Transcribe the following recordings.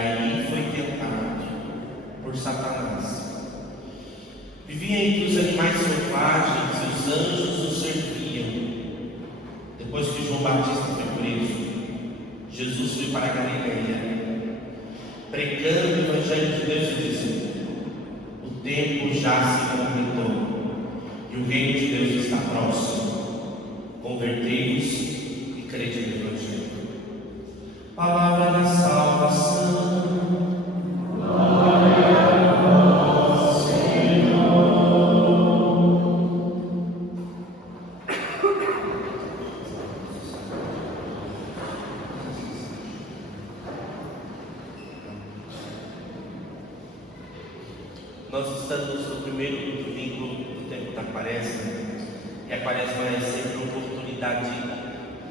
aí foi tentado por Satanás. Vivia entre os animais selvagens e os anjos o serviam. Depois que João Batista foi preso, Jesus foi para a Galileia, pregando o Evangelho de Deus e dizendo: o tempo já se completou e o reino de Deus está próximo. Convertei-vos e crede no Evangelho. Palavra da salvação. Glória a vós, Senhor. Nós estamos no primeiro domingo do tempo da Quaresma, e a Quaresma é sempre uma oportunidade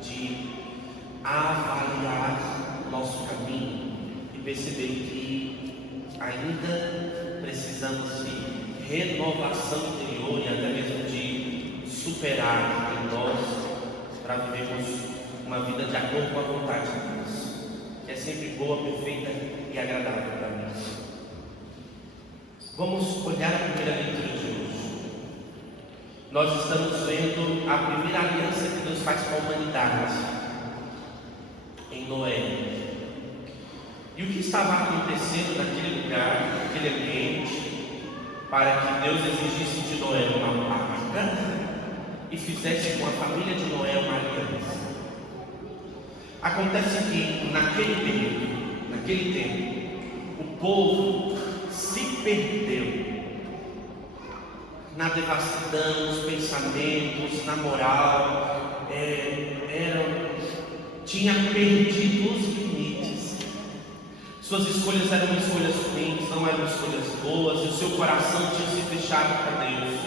de avaliar nosso caminho e perceber que ainda precisamos de renovação interior e até mesmo de superar em nós para vivermos uma vida de acordo com a vontade de Deus, que é sempre boa, perfeita e agradável para nós. Vamos olhar a primeira leitura de hoje. Nós estamos vendo a primeira aliança que Deus faz com a humanidade em Noé. E o que estava acontecendo naquele lugar, naquele ambiente, para que Deus exigisse de Noé uma arca e fizesse com a família de Noé uma aliança. Acontece que naquele período, naquele tempo, o povo se perdeu na devassidão, nos pensamentos, na moral, tinha perdido os limites. Suas escolhas eram escolhas ruins, não eram escolhas boas, e o seu coração tinha se fechado para Deus,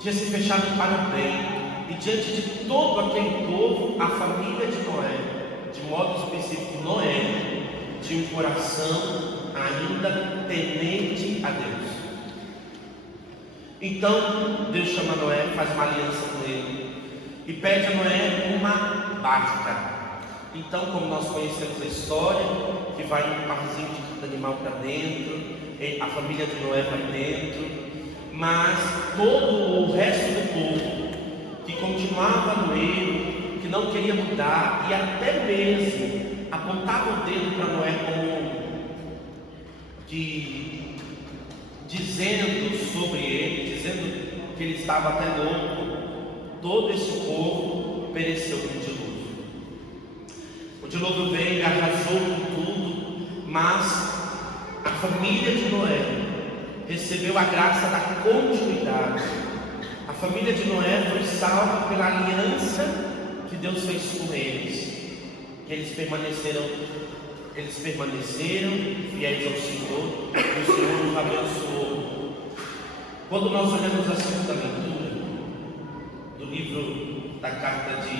tinha se fechado para o bem. E diante de todo aquele povo, a família de Noé, de modo específico Noé, tinha um coração ainda temente a Deus. Então Deus chama Noé, faz uma aliança com ele e pede a Noé uma barca. Então, como nós conhecemos a história, que vai um parzinho de cada animal para dentro, a família de Noé vai dentro, mas todo o resto do povo que continuava no erro, que não queria mudar e até mesmo apontava o dedo para Noé como dizendo sobre ele, dizendo que ele estava até louco, todo esse povo pereceu no dilúvio. O dilúvio veio e arrasou com tudo, mas a família de Noé recebeu a graça da continuidade. A família de Noé foi salva pela aliança que Deus fez com eles, e eles permaneceram fiéis ao Senhor, e o Senhor os abençoou. Quando nós olhamos a segunda leitura do livro da carta de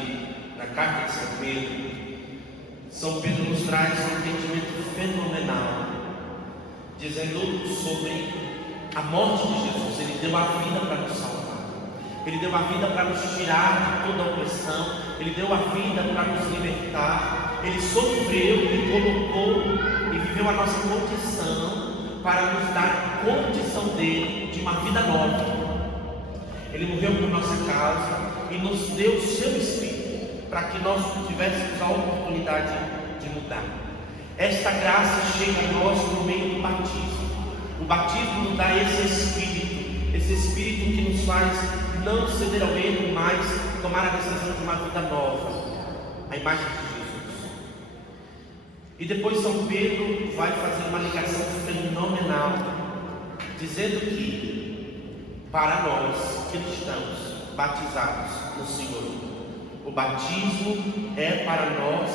São Pedro nos traz um entendimento fenomenal, dizendo sobre a morte de Jesus. Ele deu a vida para nos salvar, ele deu a vida para nos tirar de toda a opressão, ele deu a vida para nos libertar. Ele sofreu e colocou e viveu a nossa condição para nos dar a condição dele de uma vida nova. Ele morreu por nossa causa e nos deu o seu Espírito para que nós tivéssemos a oportunidade de mudar. Esta graça chega a nós por meio do batismo. O batismo nos dá esse Espírito que nos faz não ceder ao erro, mas tomar a decisão de uma vida nova, a imagem de Jesus. E depois São Pedro vai fazer uma ligação fenomenal, dizendo que para nós cristãos batizados no Senhor, o batismo é para nós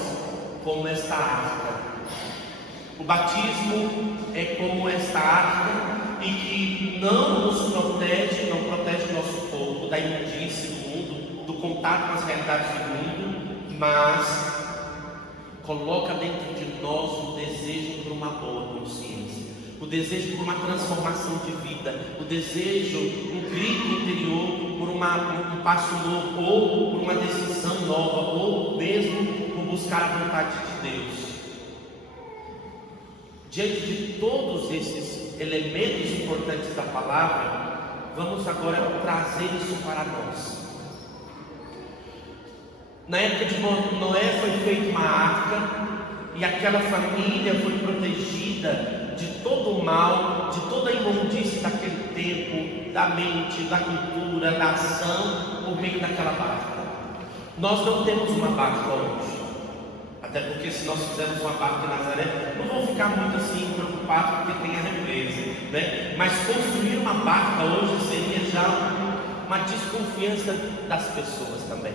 como esta arca. O batismo é como esta arca e que não nos protege, não protege o nosso corpo da imundície do mundo, do contato com as realidades do mundo, mas coloca dentro de nós um desejo por uma boa consciência, o desejo por uma transformação de vida, o desejo, um grito interior por um passo novo, ou por uma decisão nova, ou mesmo por buscar a vontade de Deus. Diante de todos esses elementos importantes da palavra, vamos agora trazer isso para nós. Na época de Noé foi feita uma arca, e aquela família foi protegida de todo o mal, de toda a imundície daquele tempo, da mente, da cultura, da ação, por meio daquela barca. Nós não temos uma barca hoje, até porque se nós fizermos uma barca em Nazaré, não vão ficar muito assim preocupados porque tem a represa, né? Mas construir uma barca hoje seria já uma desconfiança das pessoas também.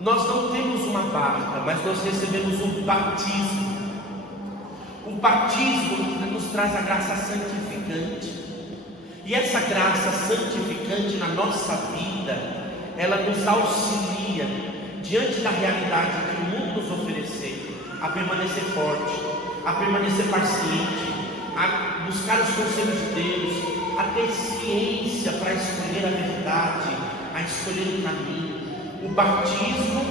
Nós não temos uma barca, mas nós recebemos um batismo. O batismo nos traz a graça santificante. E essa graça santificante na nossa vida, ela nos auxilia, diante da realidade que o mundo nos oferecer, a permanecer forte, a permanecer paciente, a buscar os conselhos de Deus, a ter ciência para escolher a verdade, a escolher o caminho. O batismo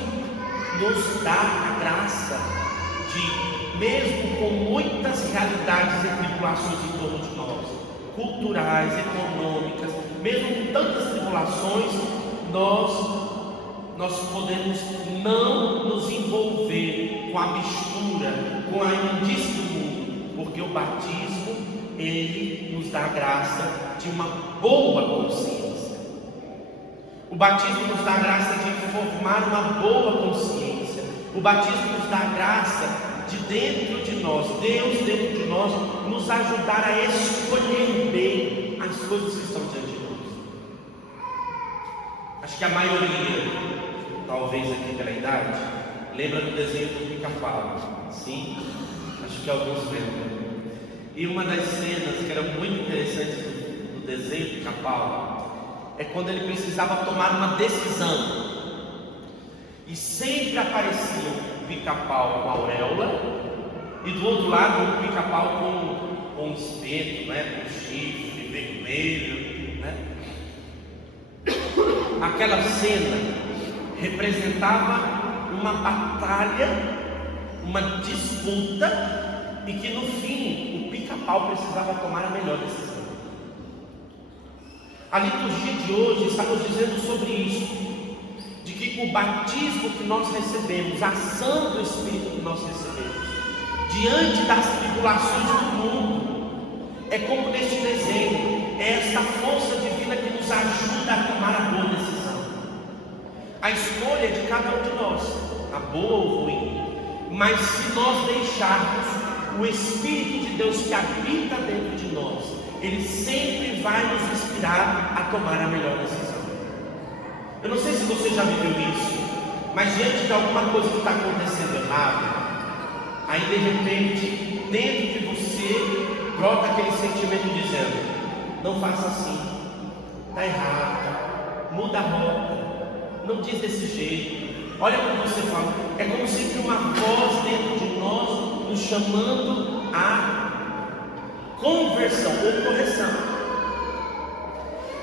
nos dá a graça de, mesmo com muitas realidades e tribulações em torno de nós, culturais, econômicas, mesmo com tantas tribulações, nós podemos não nos envolver com a mistura, com a imundície do mundo, porque o batismo, ele nos dá a graça de uma boa consciência. O batismo nos dá a graça de formar uma boa consciência. O batismo nos dá a graça de dentro de nós, Deus dentro de nós, nos ajudar a escolher bem as coisas que estão diante de nós. Acho que a maioria, talvez aqui pela idade, lembra do desenho do Pica-Pau. Sim, acho que alguns lembram. E uma das cenas que era muito interessante do desenho do Pica-Pau é quando ele precisava tomar uma decisão, e sempre aparecia um pica-pau com auréola, e do outro lado um pica-pau com um espeto, né, com chifre vermelho, né? Aquela cena representava uma batalha, uma disputa, e que no fim o pica-pau precisava tomar a melhor decisão. A liturgia de hoje está nos dizendo sobre isso, de que o batismo que nós recebemos, a ação do Espírito que nós recebemos, diante das tribulações do mundo, é como neste desenho, é esta força divina que nos ajuda a tomar a boa decisão. A escolha é de cada um de nós, a boa ou ruim, mas se nós deixarmos o Espírito de Deus que habita dentro de nós, Ele sempre vai nos inspirar a tomar a melhor decisão. Eu não sei se você já viveu isso, mas diante de alguma coisa que está acontecendo errado, aí de repente, dentro de você, brota aquele sentimento dizendo: não faça assim, está errado, muda a rota, não diz desse jeito, olha como você fala. É como se uma voz dentro de nós nos chamando a conversão ou correção.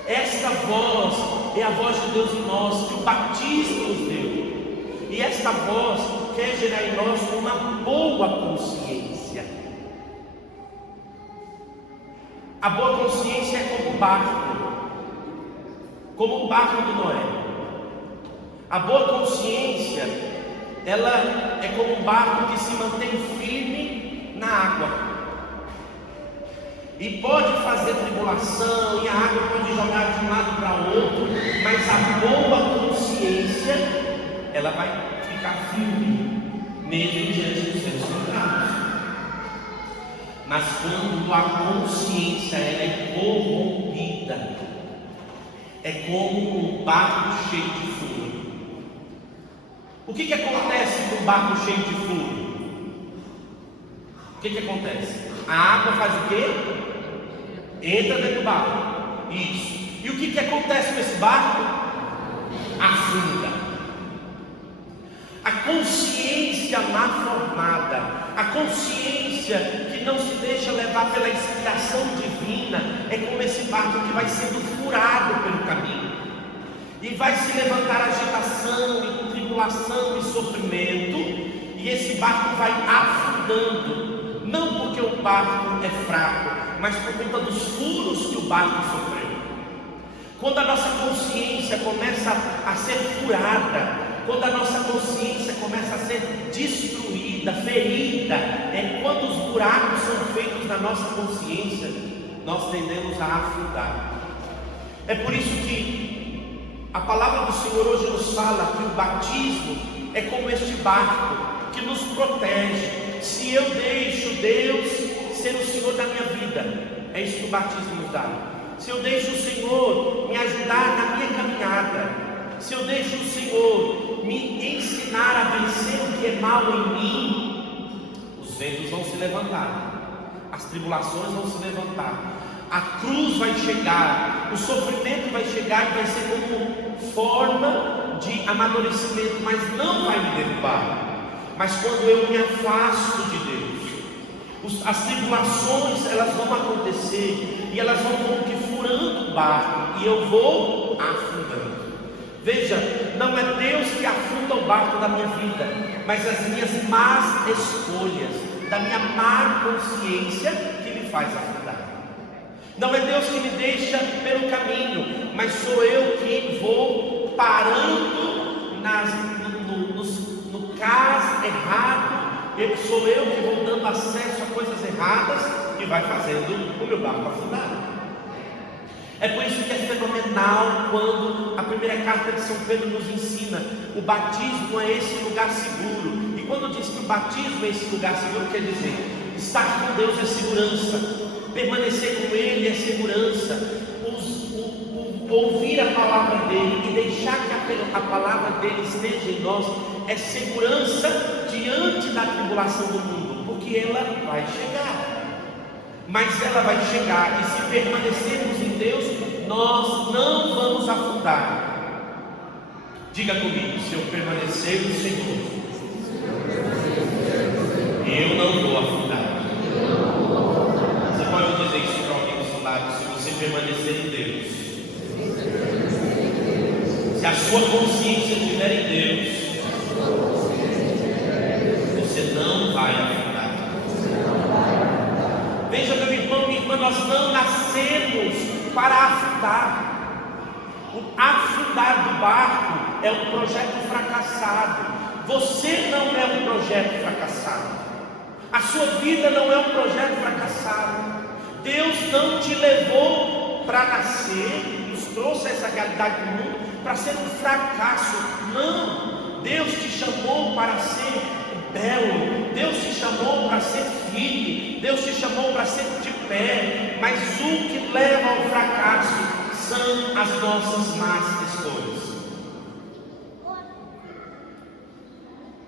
Esta voz é a voz de Deus em nós, que o batismo nos deu, e esta voz quer gerar em nós uma boa consciência. A boa consciência é como o barco de Noé. A boa consciência, ela é como um barco que se mantém firme na água. E pode fazer tribulação, e a água pode jogar de um lado para o outro, mas a boa consciência, ela vai ficar firme, mesmo diante dos seus contrários. Mas quando a consciência ela é corrompida, é como um barco cheio de furo. O que acontece com um barco cheio de furo? O que acontece? A água faz o quê? Entra dentro do barco. Isso. E o que acontece com esse barco? Afunda. A consciência má formada, a consciência que não se deixa levar pela inspiração divina, é como esse barco que vai sendo furado pelo caminho, e vai se levantar agitação, e tribulação e sofrimento, e esse barco vai afundar. afundando, não porque o barco é fraco, mas por conta dos furos que o barco sofreu. Quando a nossa consciência começa a ser furada, quando a nossa consciência começa a ser destruída, ferida, é quando os buracos são feitos na nossa consciência, nós tendemos a afundar. É por isso que a palavra do Senhor hoje nos fala que o batismo é como este barco que nos protege. Se eu deixo Deus ser o Senhor da minha vida, é isso que o batismo nos dá. Se eu deixo o Senhor me ajudar na minha caminhada, se eu deixo o Senhor me ensinar a vencer o que é mal em mim, os ventos vão se levantar, as tribulações vão se levantar, a cruz vai chegar, o sofrimento vai chegar e vai ser como forma de amadurecimento, mas não vai me derrubar. Mas quando eu me afasto de Deus, as tribulações elas vão acontecer e elas vão como que furando o barco e eu vou afundando. Veja, não é Deus que afunda o barco da minha vida, mas as minhas más escolhas, da minha má consciência que me faz afundar. Não é Deus que me deixa pelo caminho, mas sou eu que vou parando no cais errado. Sou eu que vou dando acesso a coisas erradas que vai fazendo o meu barco afundar. É por isso que é fenomenal quando a primeira carta de São Pedro nos ensina: o batismo é esse lugar seguro. E quando diz que o batismo é esse lugar seguro, quer dizer, estar com Deus é segurança, permanecer com Ele é segurança, ouvir a palavra dEle e deixar que a palavra dEle esteja em nós é segurança diante da tribulação do mundo, porque ela vai chegar. Mas ela vai chegar, e se permanecermos em Deus, nós não vamos afundar. Diga comigo: se eu permanecer no Senhor, eu não vou afundar. Você pode dizer isso para alguém do seu lado: se você permanecer em Deus, se a sua consciência estiver em Deus, você não vai afundar. Veja, meu irmão, minha irmã, nós não nascemos para afundar. O afundar do barco é um projeto fracassado. Você não é um projeto fracassado. A sua vida não é um projeto fracassado. Deus não te levou para nascer, nos trouxe essa realidade do mundo para ser um fracasso. Não, Deus te chamou para ser belo, Deus te chamou para ser firme, Deus te chamou para ser de pé. Mas o que leva ao fracasso são as nossas más escolhas.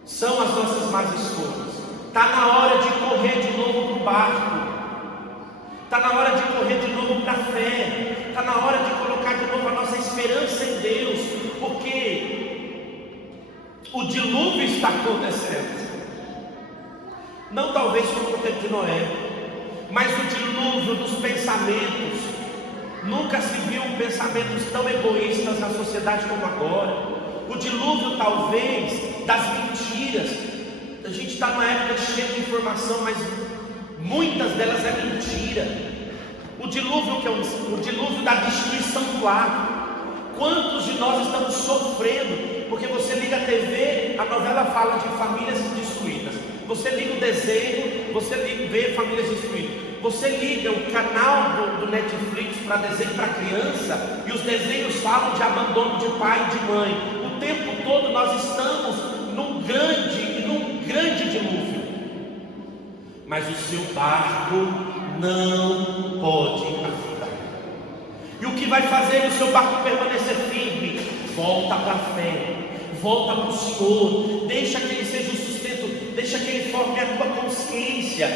São as nossas más escolhas. Está na hora de correr de novo para o barco. Está na hora de correr de novo para a fé. Está na hora de colocar de novo a nossa esperança em Deus, porque o dilúvio está acontecendo. Não talvez como no tempo de Noé, mas o dilúvio dos pensamentos. Nunca se viu pensamentos tão egoístas na sociedade como agora. O dilúvio talvez das mentiras. A gente está numa época cheia de informação, mas muitas delas é mentira. O dilúvio que é o dilúvio da destruição do lar. Quantos de nós estamos sofrendo? Porque você liga a TV, a novela fala de famílias destruídas. Você liga o desenho, você vê famílias destruídas. Você liga o canal do Netflix para desenho para criança, e os desenhos falam de abandono de pai e de mãe. O tempo todo nós estamos num grande dilúvio. Mas o seu barco não pode afundar. E o que vai fazer o seu barco permanecer firme? Volta para a fé, volta para o Senhor, deixa que Ele seja o sustento, deixa que Ele forme a tua consciência,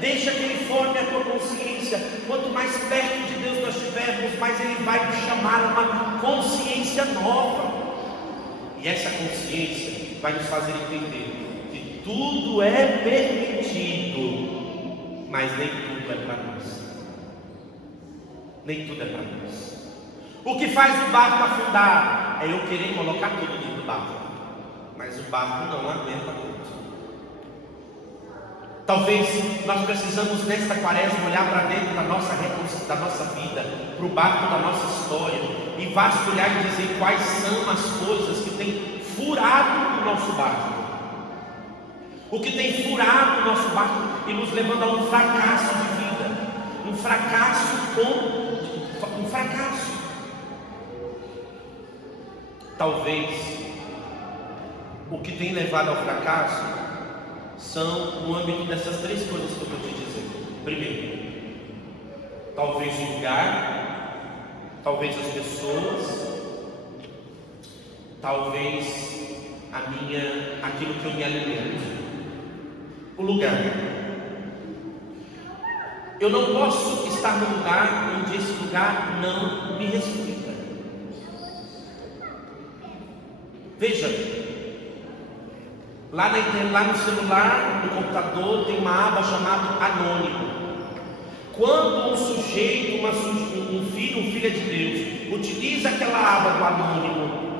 deixa que Ele forme a tua consciência. Quanto mais perto de Deus nós estivermos, mais Ele vai nos chamar a uma consciência nova, e essa consciência vai nos fazer entender que tudo é permitido, mas nem tudo é para nós. Nem tudo é para nós. O que faz o barco afundar é eu querer colocar tudo dentro do barco, mas o barco não aguenta tudo. Talvez nós precisamos nesta quaresma olhar para dentro da nossa vida, para o barco da nossa história, e vasculhar e dizer quais são as coisas que têm furado o nosso barco. O que tem furado o nosso barco e nos levando a um fracasso de vida. Um fracasso. Talvez o que tem levado ao fracasso são no âmbito dessas três coisas que eu vou te dizer. Primeiro, talvez o lugar, talvez as pessoas, talvez aquilo que eu me alimento. O lugar. Eu não posso estar no lugar onde esse lugar não me respeita. Veja, lá no celular, no computador, tem uma aba chamada anônimo. Quando um sujeito, um filho ou filha de Deus, utiliza aquela aba do anônimo,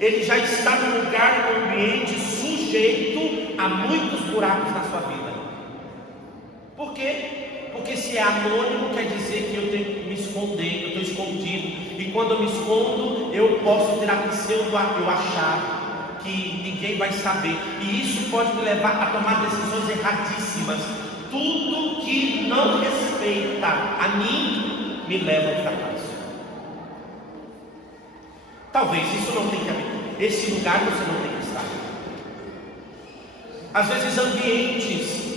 ele já está no lugar, no ambiente sujeito a muitos buracos na sua vida. Por quê? Porque se é anônimo, quer dizer que eu tenho que me esconder, eu estou escondido. E quando eu me escondo, eu posso ter a pseudo eu achar que ninguém vai saber. E isso pode me levar a tomar decisões erradíssimas. Tudo que não respeita a mim, me leva ao fracasso. Talvez isso não tenha que haver. Esse lugar você não tem que estar. Às vezes ambientes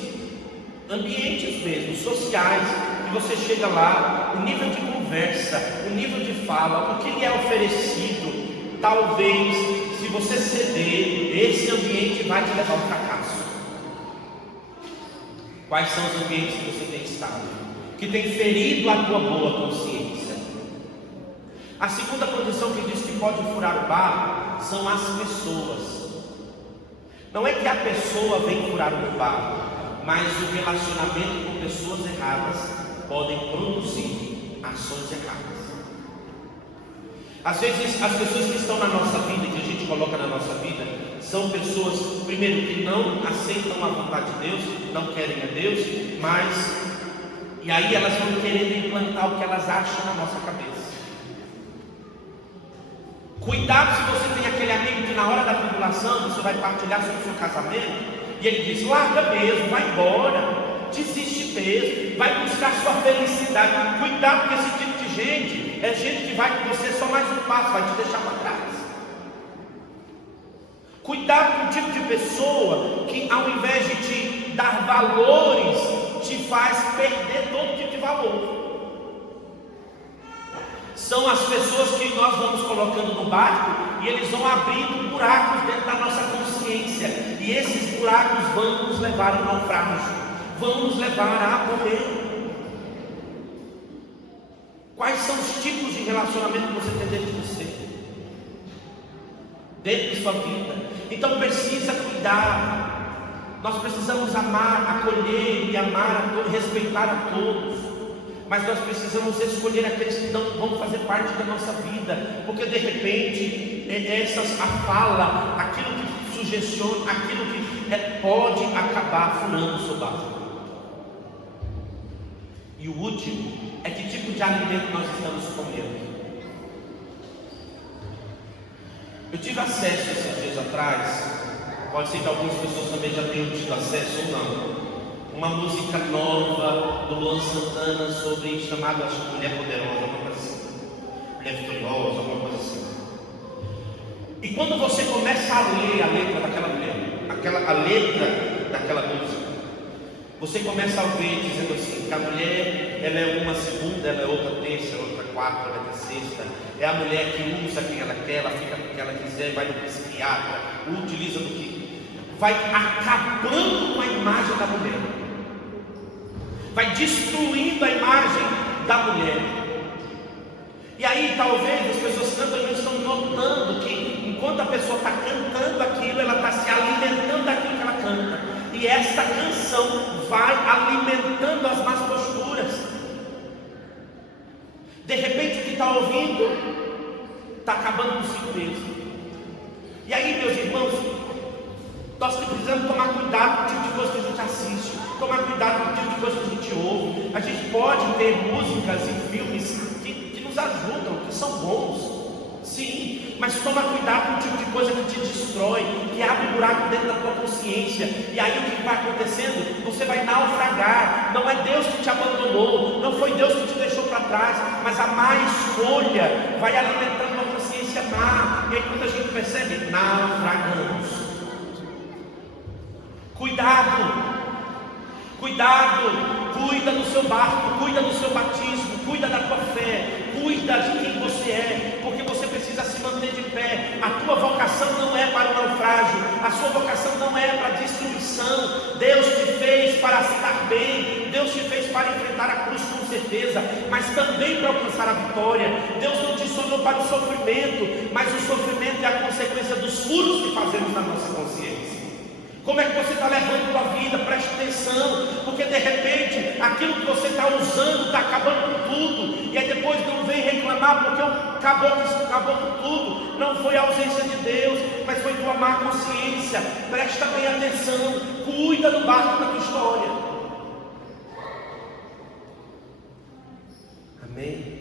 mesmo, sociais, que você chega lá, o nível de conversa, o nível de fala, o que lhe é oferecido, talvez, se você ceder, esse ambiente vai te levar ao fracasso. Quais são os ambientes que você tem estado, que tem ferido a tua boa consciência? A segunda condição que diz que pode furar o barco são as pessoas. Não é que a pessoa vem furar o barco, mas o relacionamento com pessoas erradas podem produzir ações erradas. Às vezes as pessoas que estão na nossa vida, que a gente coloca na nossa vida, são pessoas, primeiro, que não aceitam a vontade de Deus, não querem a Deus, e aí elas vão querendo implantar o que elas acham na nossa cabeça. Cuidado se você tem aquele amigo que na hora da tribulação você vai partilhar sobre o seu casamento e ele diz: larga mesmo, vai embora, desiste mesmo, vai buscar sua felicidade. Cuidado com esse tipo de gente, é gente que vai com você só mais um passo, vai te deixar para trás. Cuidado com o tipo de pessoa que, ao invés de te dar valores, te faz perder todo tipo de valor. São as pessoas que nós vamos colocando no barco e eles vão abrindo buracos dentro da nossa consciência, e esses buracos vão nos levar ao naufrágio, vão nos levar a morrer. Quais são os tipos de relacionamento que você tem dentro de você, dentro de sua vida? Então precisa cuidar. Nós precisamos amar, acolher e amar, respeitar a todos. Mas nós precisamos escolher aqueles que não vão fazer parte da nossa vida, porque de repente a fala, aquilo que sugestiona, aquilo que pode acabar furando o seu barco. E o último é que tipo de alimento nós estamos comendo. Eu tive acesso esses dias atrás, pode ser que algumas pessoas também já tenham tido acesso ou não, uma música nova do Luan Santana chamada, acho que Mulher Poderosa, alguma coisa assim, Mulher Vitoriosa, alguma coisa assim. E quando você começa a ler a letra daquela mulher, a letra daquela música, você começa a ver dizendo assim, que a mulher, ela é uma segunda, ela é outra terça, outra quarta, ela é outra sexta. É a mulher que usa quem ela quer, ela fica com quem ela quiser, vai no psiquiatra, utiliza do que vai acabando com a imagem da mulher, vai destruindo a imagem da mulher. E aí talvez as pessoas cantam e não estão notando que enquanto a pessoa está cantando aquilo, ela está se alimentando daquilo que ela canta, e esta canção vai alimentando as más posturas. De repente o que está ouvindo está acabando consigo mesmo. E aí, meus irmãos, Nós precisamos tomar cuidado com o tipo de coisa que a gente assiste, tomar cuidado com o tipo de coisa que a gente ouve. A gente pode ter músicas e filmes que nos ajudam, que são bons, sim, mas toma cuidado com o tipo de coisa que te destrói, que abre buraco dentro da tua consciência. E aí o que vai acontecendo? Você vai naufragar. Não é Deus que te abandonou, não foi Deus que te deixou para trás, mas a má escolha vai alimentando uma consciência má. E aí quando a gente percebe, naufragamos. Cuidado, cuida do seu barco, cuida do seu batismo, cuida da tua fé, cuida de quem você é, porque você precisa se manter de pé. A tua vocação não é para o naufrágio, a sua vocação não é para a destruição. Deus te fez para estar bem, Deus te fez para enfrentar a cruz com certeza, mas também para alcançar a vitória. Deus não te sonhou para o sofrimento, mas o sofrimento é a consequência dos furos que fazemos na nossa consciência. Como é que você está levando a tua vida? Preste atenção, porque de repente aquilo que você está usando está acabando com tudo, e aí depois não vem reclamar porque acabou com tudo. Não foi a ausência de Deus, mas foi tua má consciência. Presta bem atenção, cuida do barco da tua história. Amém?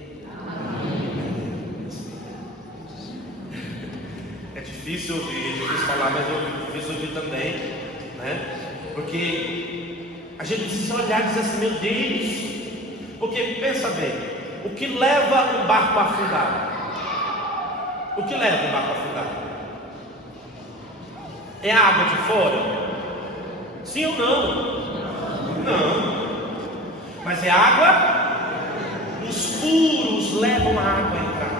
É difícil ouvir, é difícil falar, mas eu preciso ouvir também, né? Porque a gente precisa olhar e dizer assim, meu Deus, porque pensa bem, o que leva um barco a afundar? O que leva um barco a afundar? É a água de fora? Sim ou não? Não. Mas é água? Os furos levam a água a entrar.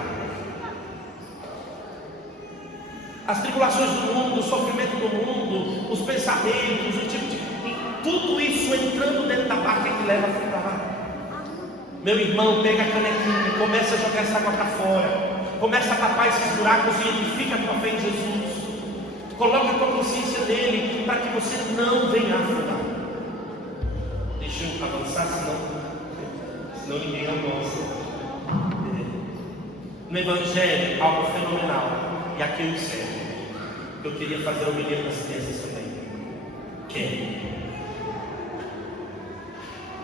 As tribulações do mundo, o sofrimento do mundo, os pensamentos, o tipo de... tudo isso entrando dentro da barca que leva a afundar. Meu irmão, pega a canequinha, começa a jogar essa água para fora, começa a tapar esses buracos e edifica a tua fé em Jesus. Coloca a tua consciência nele, para que você não venha a afundar. Deixa eu avançar, senão ninguém almoça. No Evangelho, algo fenomenal. E aqui eu encerro. Eu queria fazer o milagre das crianças também.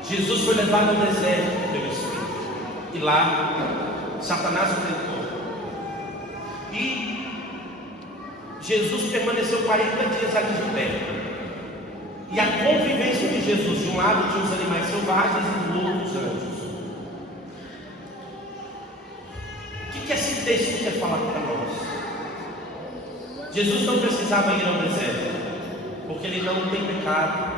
Jesus foi levado ao deserto pelo Espírito. E lá, Satanás o tentou. E Jesus permaneceu 40 dias ali de pé. E a convivência de Jesus, de um lado tinha os animais selvagens e do outro os anjos. O que esse texto quer falar para nós? Jesus não precisava ir ao deserto, porque ele não tem pecado,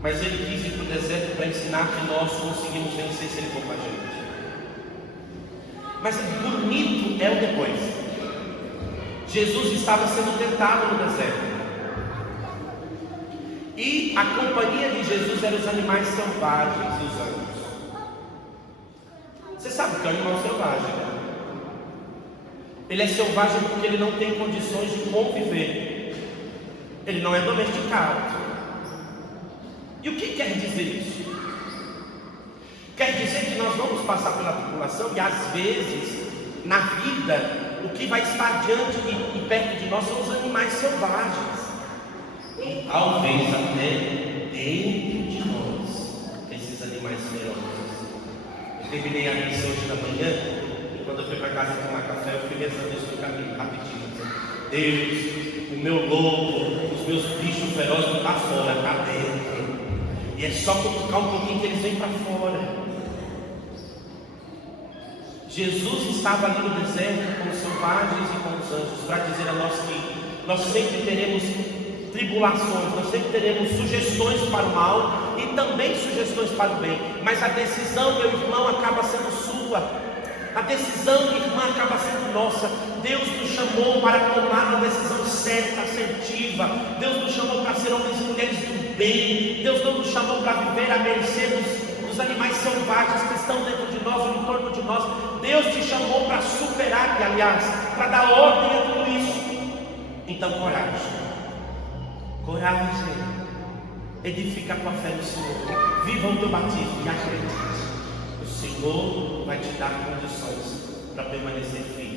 mas ele quis ir para o deserto para ensinar que nós conseguimos vencer se ele for com a gente. Mas bonito é o depois. Jesus estava sendo tentado no deserto, e a companhia de Jesus eram os animais selvagens e os anjos. Você sabe o que é um animal selvagem, né? Ele é selvagem porque ele não tem condições de conviver. Ele não é domesticado. E o que quer dizer isso? Quer dizer que nós vamos passar pela tribulação e às vezes, na vida, o que vai estar diante e perto de nós são os animais selvagens. E talvez até dentro de nós, esses animais ferozes. Eu terminei a missa hoje da manhã. Quando eu fui para casa tomar café, eu fui rezando isso no caminho, rapidinho. Deus, o meu lobo, os meus bichos ferozes não estão fora, está dentro. E é só tocar um pouquinho que eles vêm para fora. Jesus estava ali no deserto com os selvagens e com os anjos, para dizer a nós que nós sempre teremos tribulações, nós sempre teremos sugestões para o mal e também sugestões para o bem. Mas a decisão, meu irmão, acaba sendo sua. A decisão, irmã, acaba sendo nossa. Deus nos chamou para tomar uma decisão certa, assertiva. Deus nos chamou para ser homens e mulheres do bem. Deus não nos chamou para viver à mercê dos animais selvagens que estão dentro de nós, ou em torno de nós. Deus te chamou para superar, e aliás, para dar ordem a tudo isso. Então, coragem. Coragem. Edifica a tua fé no Senhor. Viva o teu batismo e acredite. O Senhor vai te dar condições para permanecer firme.